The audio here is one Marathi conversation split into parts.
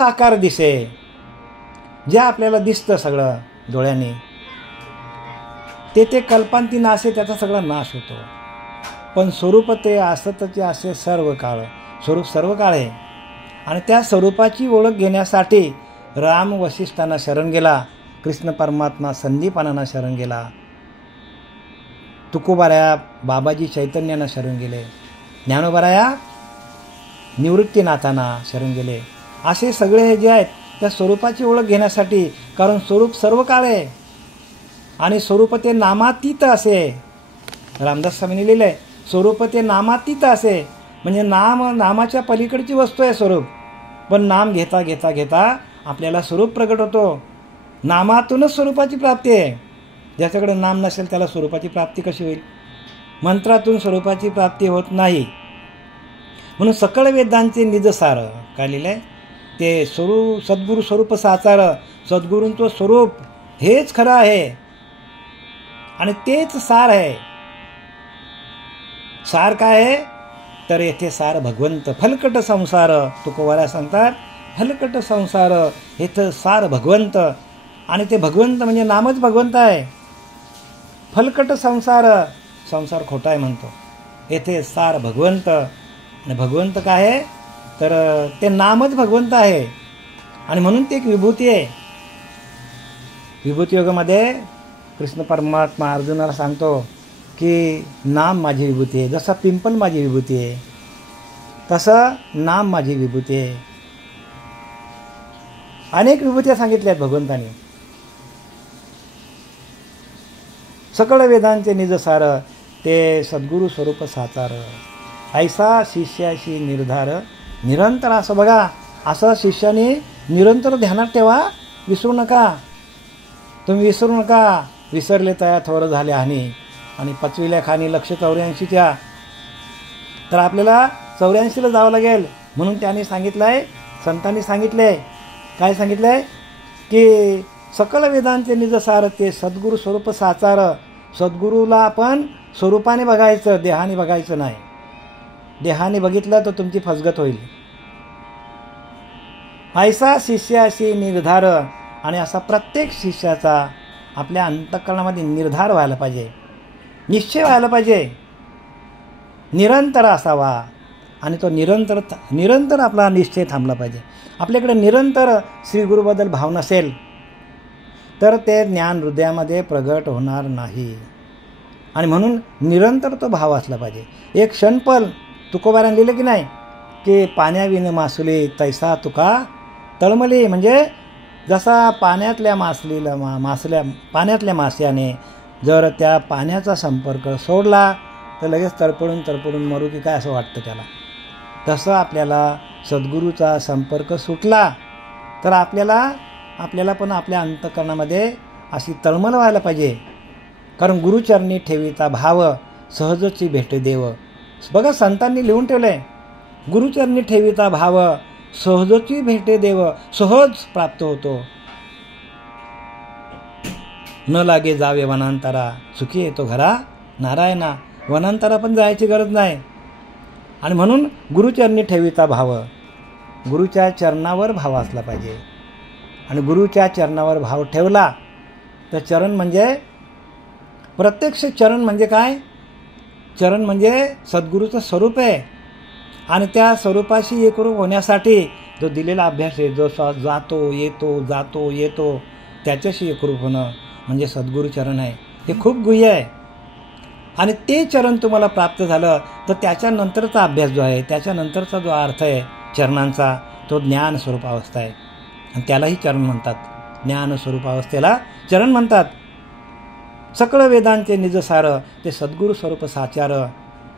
आकार दिसे, जे आपल्याला दिसतं सगळं डोळ्यांनी, ते कल्पांती नासे, त्याचा सगळा नाश होतो. पण स्वरूप ते असतचे असे सर्व काळ, स्वरूप सर्व काळ आहे. आणि त्या स्वरूपाची ओळख घेण्यासाठी राम वसिष्ठांना शरण गेला, कृष्ण परमात्मा संदीपानांना शरण गेला, तुकोबाराया बाबाजी चैतन्यांना शरण गेले, ज्ञानोबाराया निवृत्तीनाथांना शरण गेले. असे सगळे हे जे आहेत त्या स्वरूपाची ओळख घेण्यासाठी, कारण स्वरूप सर्व काळ आहे आणि स्वरूप ते नामातीत असे. रामदास स्वामींनी लिहिलं आहे, स्वरूप ते नामातीत असे, म्हणजे नामाच्या पलीकडची वस्तू आहे स्वरूप. पण नाम घेता घेता घेता आपल्याला स्वरूप प्रगट होतो. नामातूनच स्वरूपाची प्राप्ती आहे. ज्याच्याकडे नाम नसेल त्याला स्वरूपाची प्राप्ती कशी होईल? मंत्रातून स्वरूपाची प्राप्ती होत नाही. म्हणून सकळ वेदांचे निजसार काय लिहिलं आहे, ते सद्गुरू स्वरूप साचार, सद्गुरूंचं स्वरूप हेच खरं आहे आणि तेच सार आहे. सार काय आहे तर येथे सार भगवंत. फलकट संसार तुकोबारा सांगतात, फलकट संसार येथे सार भगवंत. आणि ते भगवंत म्हणजे नामच भगवंत आहे. फलकट संसार, संसार खोटा आहे म्हणतो, येथे सार भगवंत. आणि भगवंत काय आहे तर ते नामच भगवंत आहे. आणि म्हणून ते एक विभूती आहे. विभूती योगामध्ये कृष्ण परमात्मा अर्जुनाला सांगतो की नाम माझी विभूती आहे. जसा पिंपल माझी विभूती आहे तसं नाम माझी विभूती आहे. अनेक विभूत्या सांगितल्या आहेत भगवंतांनी. सकळ वेदांचे निजसार, ते सद्गुरू स्वरूप साचार. ऐसा शिष्याशी निर्धार निरंतर. असं बघा, असं शिष्याने निरंतर ध्यानात ठेवा, विसरू नका. तुम्ही विसरू नका. विसरले तया थोर झाले आणि पचविल्या खाणी लक्ष 84च्या. तर आपल्याला 84ला जावं लागेल. म्हणून त्यांनी सांगितलं आहे, संतांनी सांगितलं आहे, काय सांगितलं आहे की सकळ वेदांचे निजसार, ते सद्गुरू स्वरूप साचार. सद्गुरूला आपण स्वरूपाने बघायचं, देहाने बघायचं नाही. देहाने बघितलं तर तुमची फसगत होईल. ऐसा शिष्याशी निर्धार. आणि असा प्रत्येक शिष्याचा आपल्या अंतःकरणामध्ये निर्धार व्हायला पाहिजे, निश्चय व्हायला पाहिजे, निरंतर असावा. आणि तो निरंतर आपला निश्चय थांबला पाहिजे. आपल्याकडे निरंतर श्रीगुरूबद्दल भाव नसेल तर ते ज्ञान हृदयामध्ये प्रगट होणार नाही. आणि म्हणून निरंतर तो भाव असला पाहिजे. एक क्षणपल तुकोबाराने लिहिलं की नाही की पाण्याविन मासुले तैसा तुका तळमली. म्हणजे जसा पाण्यातल्या पाण्यातल्या मास्याने जर त्या पाण्याचा संपर्क सोडला तर लगेच तडपडून मरू की काय असं वाटतं त्याला. तसं आपल्याला सद्गुरूचा संपर्क सुटला तर आपल्याला पण आपल्या अंतःकरणामध्ये अशी तळमळ व्हायला पाहिजे. कारण गुरुचरणी ठेविता भाव सहजची भेट देव. बघा संतांनी लिहून ठेवलं आहे, गुरुचरणी ठेविता भाव सहजची भेटे देव. सहज प्राप्त होतो. न लागे जावे वनांतरा सुखी येतो घरा नारायणा. वनांतरा पण जायची गरज नाही. आणि म्हणून गुरुचरणी ठेविता भाव, गुरुच्या चरणावर भाव असला पाहिजे. आणि गुरुच्या चरणावर भाव ठेवला तर चरण म्हणजे प्रत्यक्ष चरण म्हणजे काय? चरण म्हणजे सद्गुरूचं स्वरूप आहे. आणि त्या स्वरूपाशी एकरूप होण्यासाठी जो दिलेला अभ्यास आहे, जो जातो येतो त्याच्याशी एकरूप होणं म्हणजे सद्गुरू चरण आहे. हे खूप गुह्य आहे. आणि ते चरण तुम्हाला प्राप्त झालं तर त्याच्यानंतरचा अभ्यास जो आहे, त्याच्यानंतरचा जो अर्थ आहे चरणांचा, तो ज्ञान स्वरूपावस्था आहे. आणि त्यालाही चरण म्हणतात. ज्ञान स्वरूपावस्थेला चरण म्हणतात. सकळ वेदांचे निजसार, ते सद्गुरू स्वरूप साचार.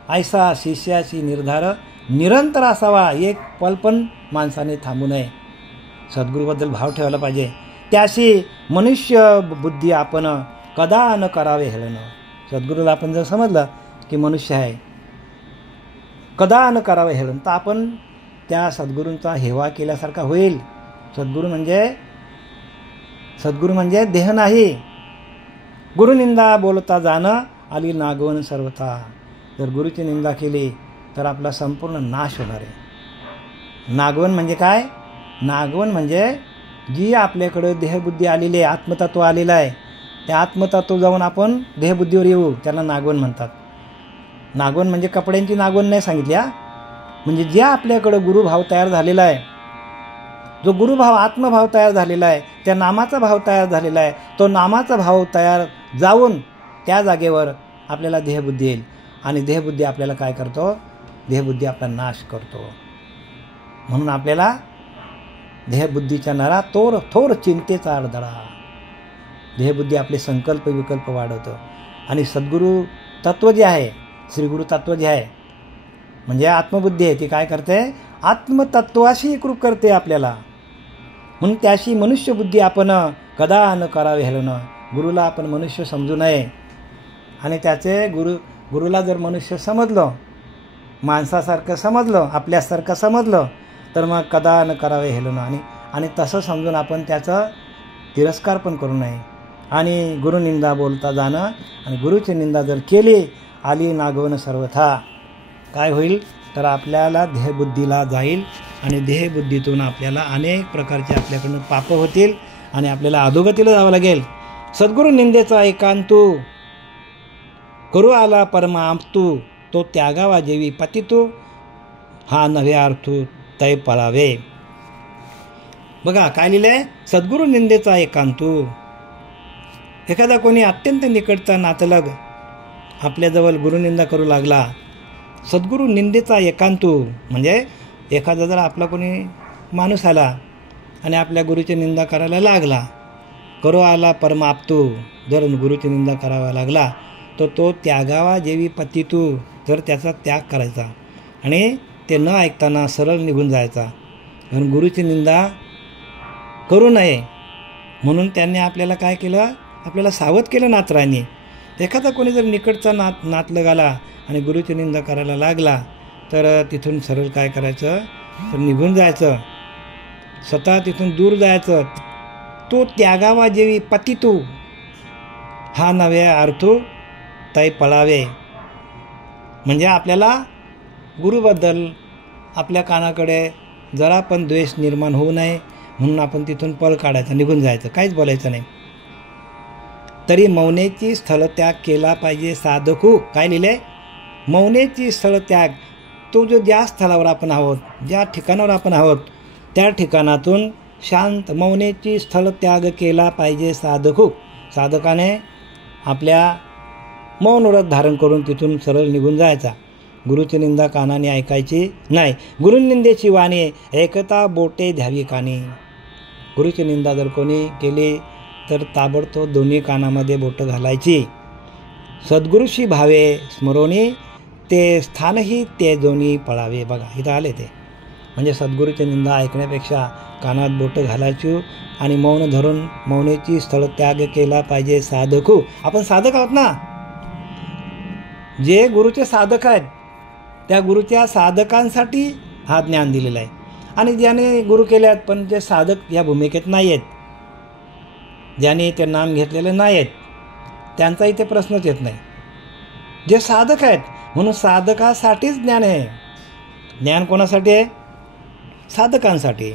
ऐसा शिष्याची निर्धार निरंतर असावा. एक पल पण माणसाने थांबू नये. सद्गुरूबद्दल भाव ठेवायला पाहिजे. त्याशी मनुष्य बुद्धी आपण कदा न करावे हेळणं. सद्गुरूला आपण जर समजलं की मनुष्य आहे, कदा न करावे हेळण, तर आपण त्या सद्गुरूंचा हेवा केल्यासारखा होईल. सद्गुरू म्हणजे देह नाही. गुरुनिंदा बोलता जाणं आली नागवण सर्वथा. जर गुरुची निंदा केली तर आपला संपूर्ण नाश होणार आहे. नागवण म्हणजे काय? नागवन म्हणजे जी आपल्याकडं देहबुद्धी आलेली आहे, आत्मतत्व आलेलं आहे, त्या आत्मतत्व जाऊन आपण देहबुद्धीवर येऊ, त्याला नागवन म्हणतात. नागवन म्हणजे कपड्यांची नागवन नाही सांगितली हा, म्हणजे ज्या आपल्याकडं गुरुभाव तयार झालेला आहे, जो गुरुभाव आत्मभाव तयार झालेला आहे, त्या नामाचा भाव तयार झालेला आहे, तो नामाचा भाव तयार जाऊन त्या जागेवर आपल्याला देहबुद्धी येईल. आणि देहबुद्धी आपल्याला काय करतो? देहबुद्धी आपला नाश करतो. म्हणून आपल्याला देहबुद्धीच्या नरा थोर चिंतेचा अडधळा. देहबुद्धी आपले संकल्प विकल्प वाढवतं. आणि सद्गुरू तत्व जे आहे, श्रीगुरु तत्व जे आहे, म्हणजे आत्मबुद्धी आहे, ती काय करते? आत्मतत्वाशी एकरूप करते आपल्याला. म्हणून त्याशी मनुष्यबुद्धी आपण कदा न करावे हेळणं. गुरुला आपण मनुष्य समजू नये. आणि त्याचे गुरुला जर मनुष्य समजलं, माणसासारखं समजलं, आपल्यासारखं समजलं, तर मग कदा न करावे हेळणं. आणि तसं समजून आपण त्याचा तिरस्कार पण करू नये. आणि गुरुनिंदा बोलता जाणं. आणि गुरुची निंदा जर केली, आली नागवन सर्वथा, काय होईल? तर आपल्याला देहबुद्धीला जाईल. आणि देहबुद्धीतून आपल्याला अनेक प्रकारचे आपल्याकडून पाप होतील आणि आपल्याला अधोगतीला जावं लागेल. सद्गुरू निंदेचा एकांतू करू आला परमाप्तू, तो त्यागावा जेवी पतितू, हा नव्हे अर्थू तै पळावे. बघा काय लिहिलंय? सद्गुरू निंदेचा एकांतू. एखादा कोणी अत्यंत निकटचा नातलग आपल्याजवळ गुरुनिंदा करू लागला, सद्गुरू निंदेचा एकांतू म्हणजे एखादा जर आपला कोणी माणूस आला आणि आपल्या गुरुची निंदा करायला लागला, करू आला परमाप्तू, जर गुरुची निंदा करावा लागला, तर तो त्यागावा जेवी पतितू, जर त्याचा त्याग करायचा आणि ते न ऐकताना सरळ निघून जायचा. कारण गुरुची निंदा करू नये म्हणून त्यांनी आपल्याला काय केलं? आपल्याला सावध केलं नातरांनी. एखादा कोणी जर निकटचा नातलग आला आणि गुरुची निंदा करायला लागला, तर तिथून सरळ काय करायचं? तर निघून जायचं, स्वतः तिथून दूर जायचं. तो त्यागावा जेवी पतितू, हा नव्हे अर्थू तै पळावे. म्हणजे आपल्याला गुरुबद्दल आपल्या कानाकडे जरा पण द्वेष निर्माण होऊ नये म्हणून आपण तिथून पळ काढायचा, निघून जायचं, काहीच बोलायचं नाही. तरी मौनेची स्थळत्याग केला पाहिजे साधकू. काय लिहिले? मौनेची स्थळत्याग. तो जो ज्या स्थळावर आपण आहोत, ज्या ठिकाणावर आपण आहोत, त्या ठिकाणातून शांत मौनेची स्थळत्याग केला पाहिजे साधकू. साधकाने आपल्या मौन व्रत धारण करून तिथून सरळ निघून जायचा. गुरुची निंदा कानाने ऐकायची नाही. गुरुनिंदेची वाणी ऐकता बोटे द्यावी कानी. गुरुची निंदा जर कोणी केली तर ताबडतोब दोन्ही कानामध्ये बोटं घालायची. सद्गुरुशी भावे स्मरोनी, ते स्थानही ते दोन्ही पळावे. बघा इथं आले ते, म्हणजे सद्गुरूची निंदा ऐकण्यापेक्षा कानात बोटं घालायची आणि मौन धरून मौनेची स्थळ त्याग केला पाहिजे साधकू. आपण साधक आहोत ना, जे गुरुचे साधक आहेत त्या गुरुच्या साधकांसाठी हा ज्ञान दिलेला आहे. आणि ज्याने गुरु केले आहेत पण जे साधक या भूमिकेत नाही आहेत, ज्याने ते नाम घेतलेले नाही आहेत, त्यांचा इथे प्रश्नच येत नाही. जे साधक आहेत, म्हणून साधकासाठीच ज्ञान आहे. ज्ञान कोणासाठी आहे? साधकांसाठी.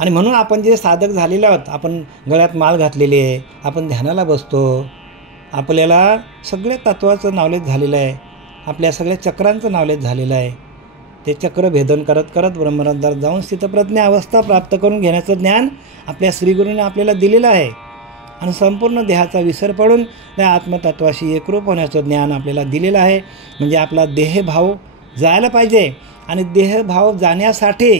आणि म्हणून आपण जे साधक झालेले आहोत, आपण गळ्यात माळ घातलेली आहे, आपण ध्यानाला बसतो, आपल्याला सगळ्या तत्वाचं नॉलेज झालेलं आहे, आपल्या सगळ्या चक्रांचं नॉलेज झालेलं आहे. ते चक्र भेदन करत करत ब्रह्मरंध्रात जाऊन स्थितप्रज्ञ अवस्था प्राप्त करून घेण्याचं ज्ञान आपल्या श्रीगुरूंनी आपल्याला दिलेलं आहे. आणि संपूर्ण देहाचा विसर पडून त्या आत्मतत्वाशी एकरूप होण्याचं ज्ञान आपल्याला दिलेलं आहे. म्हणजे आपला देहभाव जायला पाहिजे. आणि देहभाव जाण्यासाठी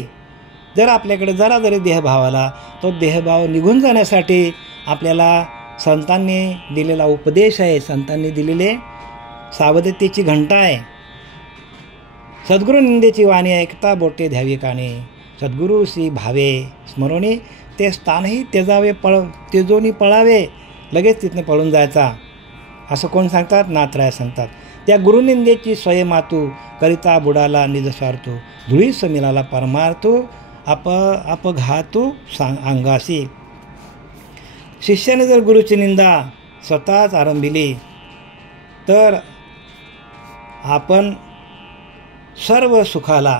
जर आपल्याकडे जरा जरी देहभाव आला, तो देहभाव निघून जाण्यासाठी आपल्याला संतांनी दिलेला उपदेश आहे, संतांनी दिलेले सावधतेची घंटा आहे. सद्गुरू निंदेची वाणी ऐकता बोटे द्यावी कानी, सद्गुरूशी भावे स्मरोनी, ते स्थानही तेजावे तेजोनी पळावे. लगेच तिथनं पळून जायचा, असं कोण सांगतात? नाथराय सांगतात. त्या गुरुनिंदेची स्वयमातू करिता बुडाला निज स्वार्थू, धुळीस मिळाला परमार्थू, अपघातू अंगाशी. शिष्याने जर गुरुची निंदा स्वतःच आरंभिली तर आपण सर्व सुखाला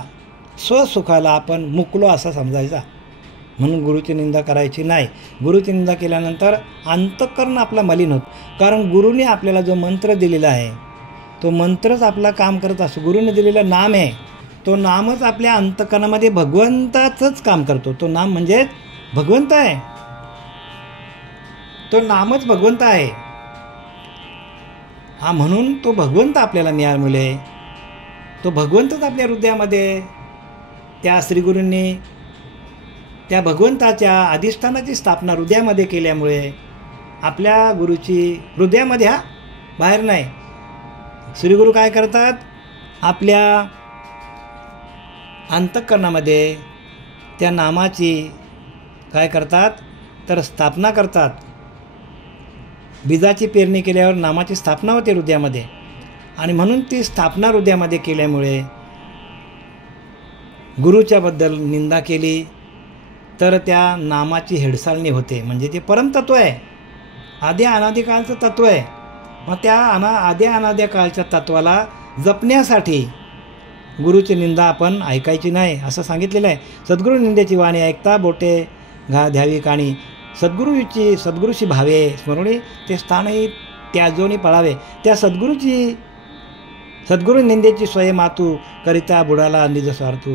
स्वसुखाला आपण मुकलो असं समजायचा. म्हणून गुरुची निंदा करायची नाही. गुरुची निंदा केल्यानंतर अंतःकरण आपला मलिन होतो. कारण गुरुने आपल्याला जो मंत्र दिलेला आहे तो मंत्रच आपला काम करत असतो. गुरुने दिलेलं नाम आहे, तो नामच आपल्या अंतःकरणामध्ये भगवंताचंच काम करतो. तो नाम म्हणजे भगवंत आहे, तो नामच भगवंत आहे. हा म्हणून तो भगवंत आपल्याला मिळाले, तो भगवंतच आपल्या हृदयामध्ये, त्या श्रीगुरूंनी त्या भगवंताच्या अधिष्ठानाची स्थापना हृदयामध्ये केल्यामुळे आपल्या गुरुची हृदयामध्ये, हा बाहेर नाही. श्रीगुरू काय करतात, आपल्या अंतःकरणामध्ये त्या नामाची काय करतात तर स्थापना करतात. बीजाची पेरणी केल्यावर नामाची स्थापना होते हृदयामध्ये, आणि म्हणून ती स्थापना हृदयामध्ये केल्यामुळे गुरुच्याबद्दल निंदा केली तर त्या नामाची हेडसाळणी होते. म्हणजे ते परमतत्व आहे, आधी अनादिकाळचं तत्व आहे. मग त्या आधी अनादिकाळच्या तत्वाला जपण्यासाठी गुरुची निंदा आपण ऐकायची नाही असं सांगितलेलं आहे. सद्गुरू निंदेची वाणी ऐकता बोटे द्यावी काणी, सद्गुरूची भावे स्मरणी ते स्थानही त्याजोनी पळावे. त्या सद्गुरू निंदेची स्वय मातू करिता बुडाला निज स्वार्थू.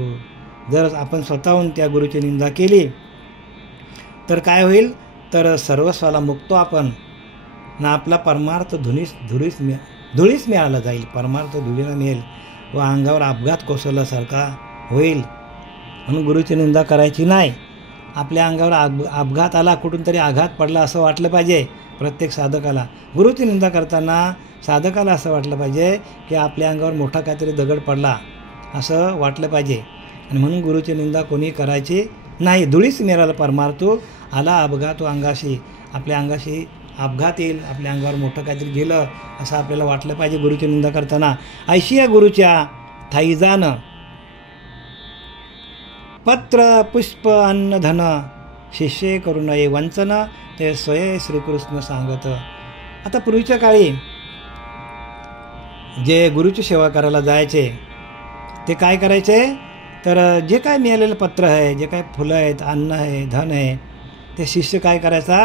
जर आपण स्वतःहून त्या गुरुची निंदा केली तर काय होईल तर सर्वस्वाला मुक्तो आपण ना, आपला परमार्थ धुळीस मिळाला जाईल, परमार्थ धुळीला मिळेल व अंगावर अपघात कोसळल्यासारखा होईल. म्हणून गुरुची निंदा करायची नाही. आपल्या अंगावर अपघात आला, कुठून तरी आघात पडला असं वाटलं पाहिजे प्रत्येक साधकाला. गुरुची निंदा करताना साधकाला असं वाटलं पाहिजे की आपल्या अंगावर मोठा काहीतरी दगड पडला असं वाटलं पाहिजे. आणि म्हणून गुरुची निंदा कोणी करायची नाही. धुळीस मिळाला परमार्थू आला अपघात अंगाशी, आपल्या अंगाशी अपघात येईल, आपल्या अंगावर मोठं काहीतरी गेलं असं आपल्याला वाटलं पाहिजे गुरुची निंदा करताना. ऐशी या गुरुच्या ठाई जाण पत्र पुष्प अन्न धन, शिष्ये करू नये वंचन, ते स्वय श्रीकृष्ण सांगत. आता पूर्वीच्या काळी जे गुरुची सेवा करायला जायचे ते काय करायचे तर जे काय मिळालेलं पत्र आहे, जे काय फुलं आहेत, अन्न आहे, धन आहे, ते शिष्य काय करायचा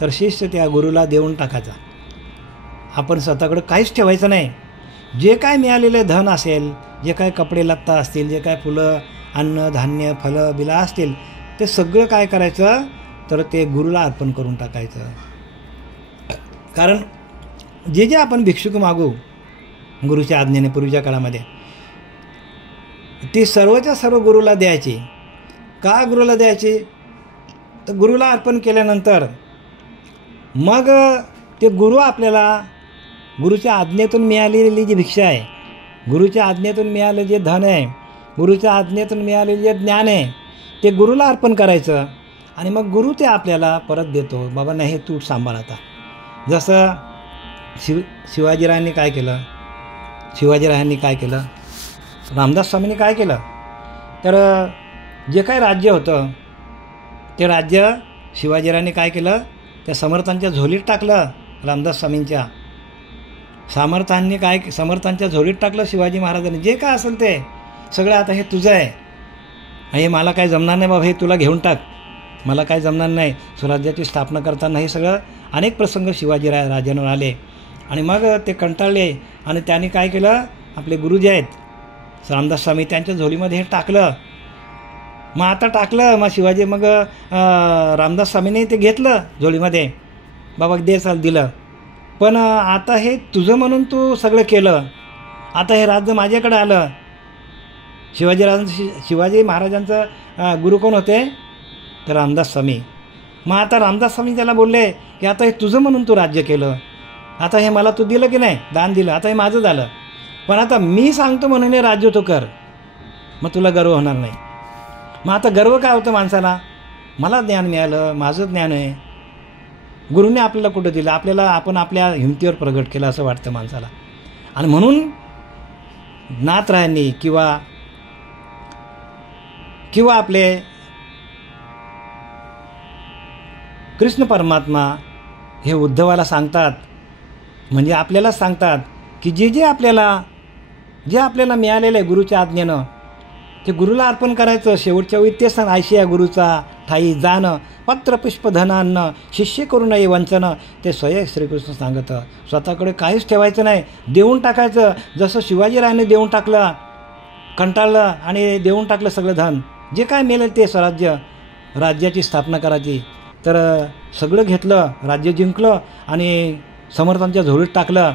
तर शिष्य त्या गुरुला देऊन टाकायचा. आपण स्वतःकडे काहीच ठेवायचं नाही. जे काय मिळालेले धन असेल, जे काय कपडे लत्ता असतील, जे काय फुलं अन्न धान्य फलं बिला असतील, ते सगळं काय करायचं तर ते गुरुला अर्पण करून टाकायचं. कारण जे जे आपण भिक्षुक मागू गुरुच्या आज्ञेने पूर्वीच्या काळामध्ये, ती सर्वच्या सर्व गुरुला द्यायची. का गुरुला द्यायची तर गुरुला अर्पण केल्यानंतर मग ते गुरु आपल्याला गुरुच्या आज्ञेतून मिळालेली जी भिक्षा आहे, गुरुच्या आज्ञेतून मिळालेले जे धन आहे, गुरुच्या आज्ञेतून मिळालेले जे ज्ञान आहे, ते गुरुला अर्पण करायचं. आणि मग गुरु ते आपल्याला परत देतो, बाबा नाही हे तू सांभाळ आता. जसं शिवाजीरायांनी काय केलं, शिवाजीरायांनी काय केलं, रामदास स्वामींनी काय केलं तर जे काय राज्य होतं ते राज्य शिवाजीरायांनी काय केलं, त्या समर्थांच्या झोलीत टाकलं. रामदास स्वामींच्या समर्थांच्या झोलीत टाकलं शिवाजी महाराजांनी. जे काय असेल ते सगळं आता हे तुझं आहे, हे मला काय जमणार नाही बाबा, हे तुला घेऊन टाक, मला काय जमणार नाही. स्वराज्याची स्थापना करताना हे सगळं अनेक प्रसंग शिवाजीराजांवर आले. आणि मग ते कंटाळले आणि त्यांनी काय केलं, आपले गुरु जे आहेत रामदास स्वामी त्यांच्या झोलीमध्ये हे टाकलं. मग आता टाकलं, मग शिवाजी मग रामदास स्वामीने ते घेतलं झोळीमध्ये, बाबा दे चाल दिलं. पण आता हे तुझं म्हणून तू सगळं केलं, आता हे राज्य माझ्याकडे आलं. शिवाजी महाराजांचं गुरु कोण होते तर रामदास स्वामी. मग आता रामदास स्वामी त्याला बोलले की आता हे तुझं म्हणून तू राज्य केलं, आता हे मला तू दिलं की नाही, दान दिलं, आता हे माझं झालं, पण आता मी सांगतो म्हणून हे राज्य तू कर, मग तुला गर्व होणार नाही. मग आता गर्व काय होतं माणसाला, मला ज्ञान मिळालं, माझं ज्ञान आहे, गुरुने आपल्याला कुठं दिलं, आपण आपल्या हिमतीवर प्रगट केलं असं वाटतं माणसाला. आणि म्हणून नाथरायांनी किंवा आपले कृष्ण परमात्मा हे उद्धवाला सांगतात, म्हणजे आपल्याला सांगतात की जे आपल्याला मिळालेलं आहे गुरुच्या आज्ञेनं ते गुरुला अर्पण करायचं. शेवटच्या वेळी ते सण आयशी या गुरुचा ठाई जाणं, पत्रपुष्प धनान्न शिष्य करू नये वंचन. ते स्वयं श्रीकृष्ण सांगतं. स्वतःकडे काहीच ठेवायचं नाही, देऊन टाकायचं. जसं शिवाजीरायाने देऊन टाकलं, कंटाळलं आणि देऊन टाकलं सगळं धन, जे काय मिळेल ते स्वराज्य, राज्याची स्थापना करायची. तर सगळं घेतलं, राज्य जिंकलं आणि समर्थांच्या झोळीत टाकलं.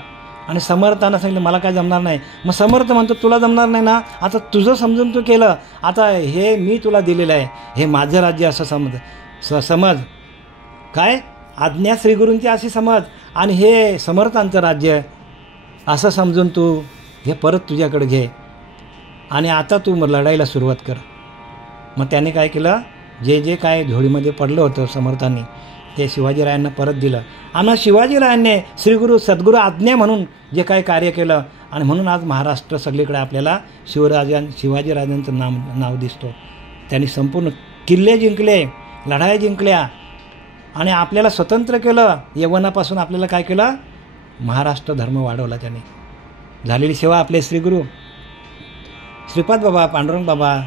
आणि समर्थानं सांगितलं मला काय जमणार नाही. मग समर्थ म्हणतो तुला जमणार नाही ना, आता तुझं समजून तू केलं, आता हे मी तुला दिलेलं आहे, हे माझं राज्य असं समज. काय आज्ञा श्रीगुरूंची अशी समज, आणि हे समर्थांचं राज्य असं समजून तू हे परत तुझ्याकडे घे आणि आता तू लढाईला सुरुवात कर. मग त्याने काय केलं, जे काय झोळीमध्ये पडलं होतं समर्थांनी ते शिवाजीरायांना परत दिलं. आणि शिवाजीरायांनी श्रीगुरू सद्गुरू आज्ञा म्हणून जे काही कार्य केलं. आणि म्हणून आज महाराष्ट्र सगळीकडे आपल्याला शिवाजीराजांचं नाव दिसतो. त्यांनी संपूर्ण किल्ले जिंकले, लढाई जिंकल्या आणि आपल्याला स्वतंत्र केलं. यवनापासून आपल्याला काय केलं, महाराष्ट्र धर्म वाढवला त्यांनी. झालेली सेवा आपले श्रीगुरू श्रीपाद बाबा, पांडुरंग बाबा